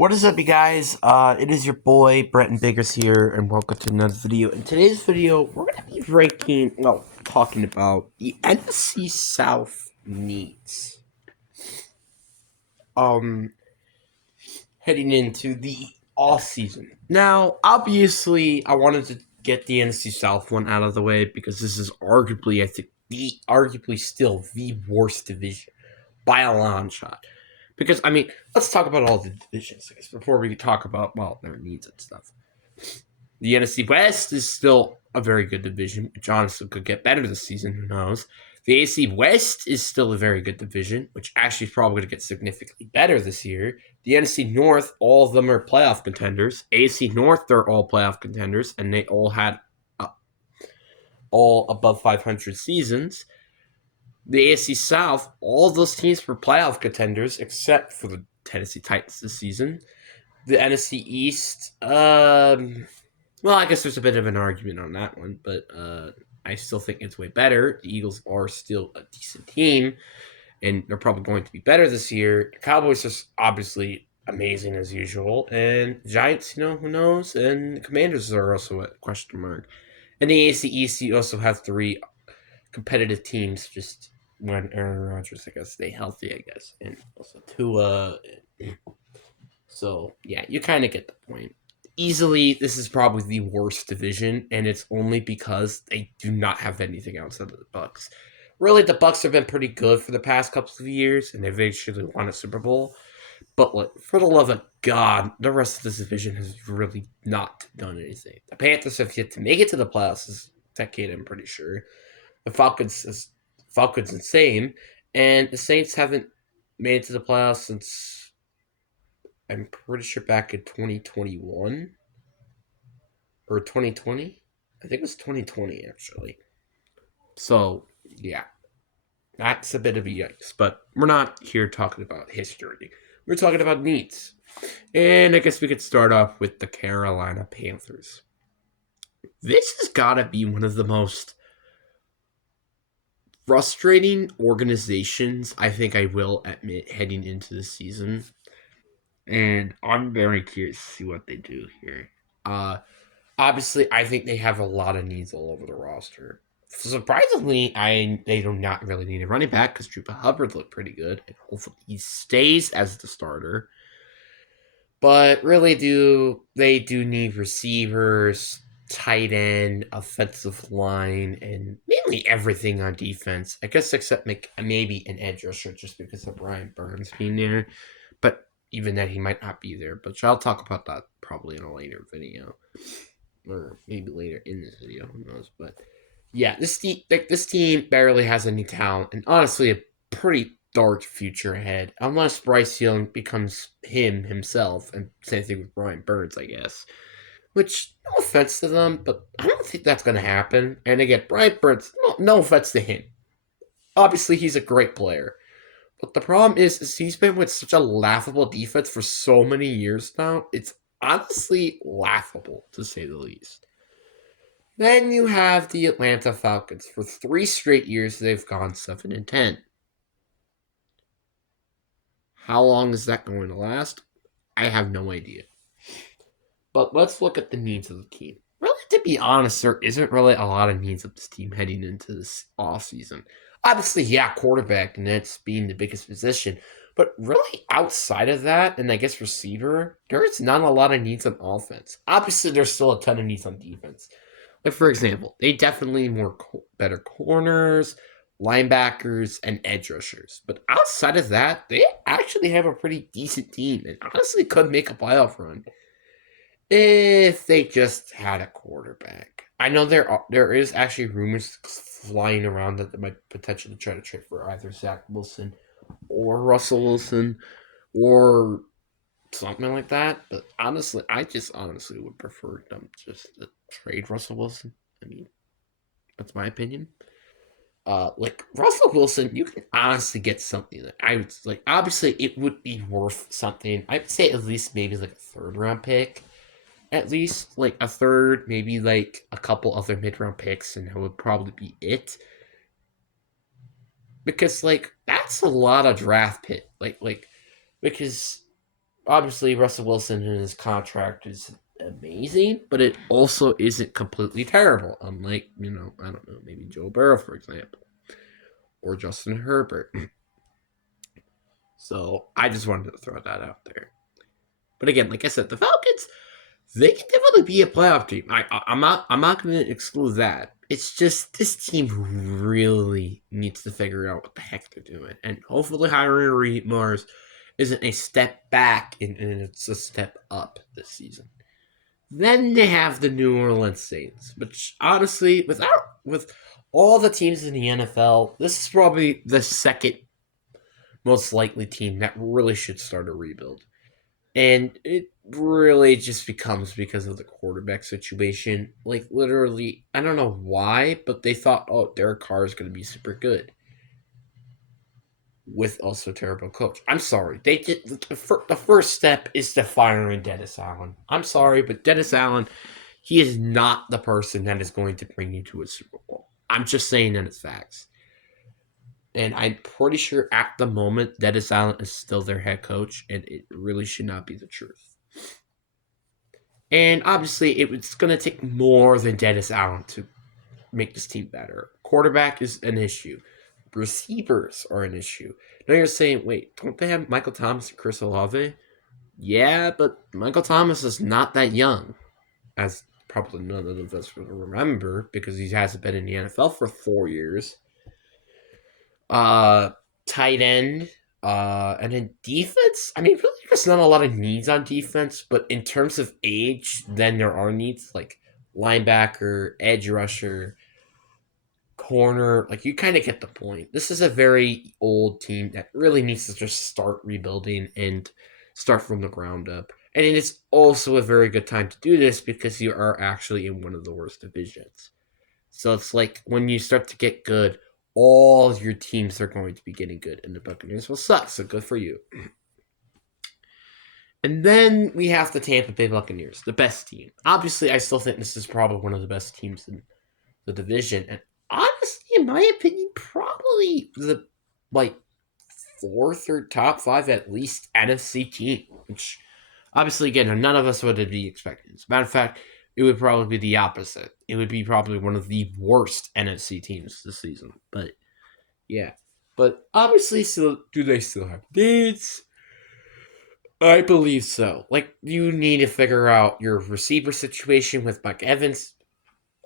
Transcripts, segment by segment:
What is up, you guys? It is your boy Brenton Biggers here, and welcome to another video. In today's video, we're gonna be talking about the NFC South needs. Um, Heading into the off season. Now, obviously, I wanted to get the NFC South one out of the way because this is arguably, I think, arguably still the worst division by a long shot. Because, I mean, let's talk about all the divisions, I guess, before we talk about, their needs and stuff. The NFC West is still a very good division, which honestly could get better this season, who knows. The AC West is still a very good division, which actually is probably going to get significantly better this year. The NFC North, all of them are playoff contenders. AC North, they're all playoff contenders, and they all had all above 500 seasons. The AFC South, all of those teams were playoff contenders except for the Tennessee Titans this season. The NFC East, I guess there's a bit of an argument on that one, but I still think it's way better. The Eagles are still a decent team, and they're probably going to be better this year. The Cowboys are obviously amazing as usual, and Giants, who knows? And the Commanders are also a question mark. And the AFC East, you also have three competitive teams just when Aaron Rodgers, I guess, stay healthy, I guess. And also Tua. So, yeah, you kind of get the point. Easily, this is probably the worst division, and it's only because they do not have anything outside of the Bucs. Really, the Bucs have been pretty good for the past couple of years, and they've actually won a Super Bowl. But look, for the love of God, the rest of this division has really not done anything. The Panthers have yet to make it to the playoffs this decade, I'm pretty sure. The Falcons the same, and the Saints haven't made it to the playoffs since I'm pretty sure back in 2021 or 2020. I think it was 2020 actually. So yeah, that's a bit of a yikes. But we're not here talking about history. We're talking about needs, and I guess we could start off with the Carolina Panthers. This has got to be one of the most frustrating organizations, I think I will admit, heading into the season. And I'm very curious to see what they do here. Obviously, I think they have a lot of needs all over the roster. Surprisingly, they do not really need a running back because Chuba Hubbard looked pretty good, and hopefully he stays as the starter. But really, they do need receivers, tight end, offensive line, and mainly everything on defense. I guess except maybe an edge rusher just because of Brian Burns being there. But even then, he might not be there. But I'll talk about that probably in a later video. Or maybe later in this video, who knows. But yeah, this team barely has any talent. And honestly, a pretty dark future ahead. Unless Bryce Young becomes himself. And same thing with Brian Burns, I guess. Which, no offense to them, but I don't think that's going to happen. And again, Brian Burns, no offense to him. Obviously, he's a great player. But the problem is he's been with such a laughable defense for so many years now. It's honestly laughable, to say the least. Then you have the Atlanta Falcons. For 3 straight years, they've gone 7-10. How long is that going to last? I have no idea. But let's look at the needs of the team. Really, to be honest, there isn't really a lot of needs of this team heading into this offseason. Obviously, yeah, quarterback, and that's being the biggest position. But really, outside of that, and I guess receiver, there's not a lot of needs on offense. Obviously, there's still a ton of needs on defense. Like, for example, they definitely need better corners, linebackers, and edge rushers. But outside of that, they actually have a pretty decent team and honestly could make a playoff run if they just had a quarterback. I know there is actually rumors flying around that they might potentially try to trade for either Zach Wilson or Russell Wilson or something like that. But honestly, I just honestly would prefer them just to trade Russell Wilson. I mean, that's my opinion. Like Russell Wilson, you can honestly get something that I would like. Obviously, it would be worth something. I'd say at least maybe like a 3rd-round pick. At least like a 3rd, maybe like a couple other mid-round picks, and that would probably be it. Because like that's a lot of draft pick. Like because obviously Russell Wilson and his contract is amazing, but it also isn't completely terrible. Unlike, I don't know, maybe Joe Burrow, for example, or Justin Herbert. So I just wanted to throw that out there. But again, like I said, the Falcons, they can definitely be a playoff team. I'm not going to exclude that. It's just this team really needs to figure out what the heck they're doing, and hopefully hiring Reed Mars isn't a step back and it's a step up this season. Then they have the New Orleans Saints, which honestly, with all the teams in the NFL, this is probably the second most likely team that really should start a rebuild. And it really just becomes because of the quarterback situation. Like, literally, I don't know why, but they thought, oh, Derek Carr is going to be super good with also a terrible coach. I'm sorry. They did the first step is to firing Dennis Allen. I'm sorry, but Dennis Allen, he is not the person that is going to bring you to a Super Bowl. I'm just saying that it's facts. And I'm pretty sure at the moment, Dennis Allen is still their head coach, and it really should not be the truth. And obviously, it's going to take more than Dennis Allen to make this team better. Quarterback is an issue. Receivers are an issue. Now you're saying, wait, don't they have Michael Thomas and Chris Olave? Yeah, but Michael Thomas is not that young, as probably none of us will remember because he hasn't been in the NFL for 4 years. Uh, Tight end, and then defense. I mean, really, there's not a lot of needs on defense, but in terms of age, then there are needs like linebacker, edge rusher, corner. Like, you kind of get the point. This is a very old team that really needs to just start rebuilding and start from the ground up. And it is also a very good time to do this because you are actually in one of the worst divisions. So it's like when you start to get good, all your teams are going to be getting good, and the Buccaneers will suck. So good for you. And then we have the Tampa Bay Buccaneers, the best team. Obviously, I still think this is probably one of the best teams in the division, and honestly, in my opinion, probably the like fourth or top five at least NFC team. Which obviously, again, none of us would be expecting. As a matter of fact, it would probably be the opposite. It would be probably one of the worst NFC teams this season. But yeah. But obviously, still, do they still have needs? I believe so. Like, you need to figure out your receiver situation with Mike Evans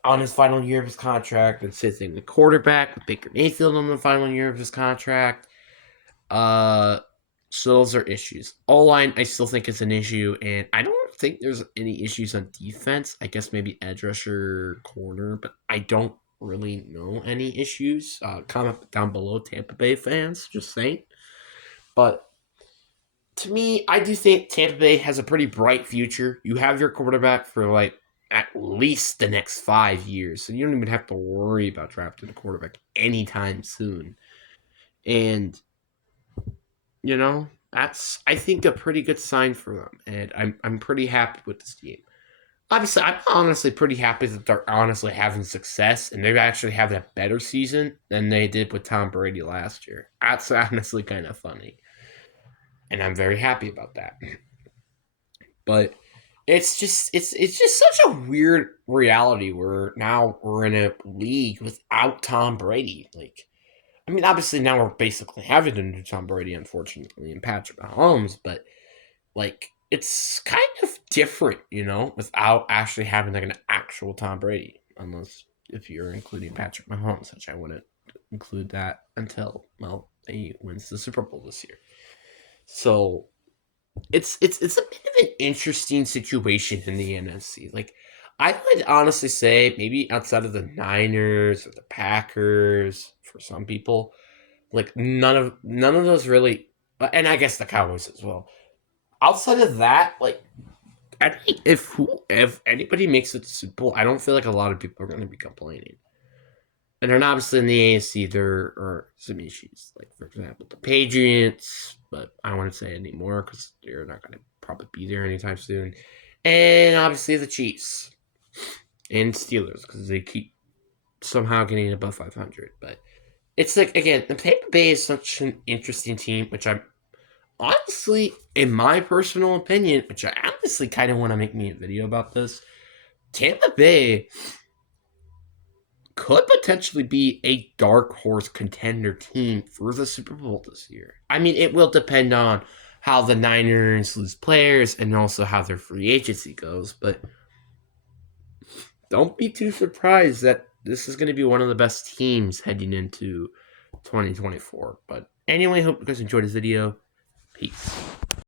on his final year of his contract, and sitting the quarterback with Baker Mayfield on the final year of his contract. Uh, so those are issues. O-line, I still think is an issue, and I don't think there's any issues on defense. I guess maybe edge rusher, corner, but I don't really know any issues. Comment down below, Tampa Bay fans, just saying. But to me, I do think Tampa Bay has a pretty bright future. You have your quarterback for like at least the next 5 years, so you don't even have to worry about drafting a quarterback anytime soon. And that's, I think, a pretty good sign for them, and I'm pretty happy with this team. Obviously, I'm honestly pretty happy that they're honestly having success, and they're actually having a better season than they did with Tom Brady last year. That's honestly kind of funny, and I'm very happy about that. But it's just such a weird reality where now we're in a league without Tom Brady. Like, I mean, obviously now we're basically having a new Tom Brady, unfortunately, and Patrick Mahomes, but like, it's kind of different, without actually having like an actual Tom Brady, unless if you're including Patrick Mahomes, which I wouldn't include that until he wins the Super Bowl this year. So it's a bit of an interesting situation in the NFC. Like, I would honestly say maybe outside of the Niners or the Packers for some people, like none of those really, and I guess the Cowboys as well. Outside of that, like, I think if anybody makes it to Super Bowl, I don't feel like a lot of people are going to be complaining. And then obviously in the AFC there are some issues, like for example the Patriots, but I don't want to say anymore because they're not going to probably be there anytime soon. And obviously the Chiefs and Steelers because they keep somehow getting above 500. But it's like, again, the Tampa Bay is such an interesting team, which honestly, in my personal opinion, which I honestly kind of want to make me a video about this, Tampa Bay could potentially be a dark horse contender team for the Super Bowl this year. I mean, it will depend on how the Niners lose players and also how their free agency goes, but don't be too surprised that this is going to be one of the best teams heading into 2024. But anyway, hope you guys enjoyed this video. Peace.